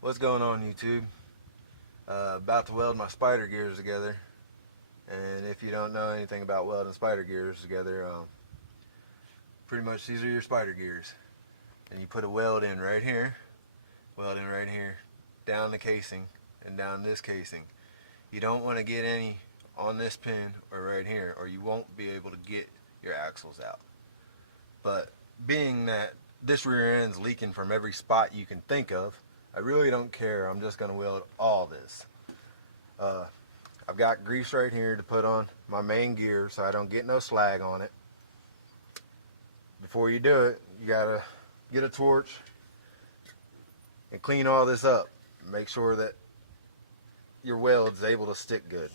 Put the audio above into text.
What's going on, YouTube? About to weld my spider gears together. And if you don't know anything about welding spider gears together, pretty much these are your spider gears. And you put a weld in right here, down the casing, and down this casing. You don't want to get any on this pin or right here, or you won't be able to get your axles out. But being that this rear end's leaking from every spot you can think of, I really don't care. I'm just going to weld all this. I've got grease right here to put on my main gear so I don't get no slag on it. Before you do it, you got to get a torch and clean all this up. Make sure that your weld's able to stick good.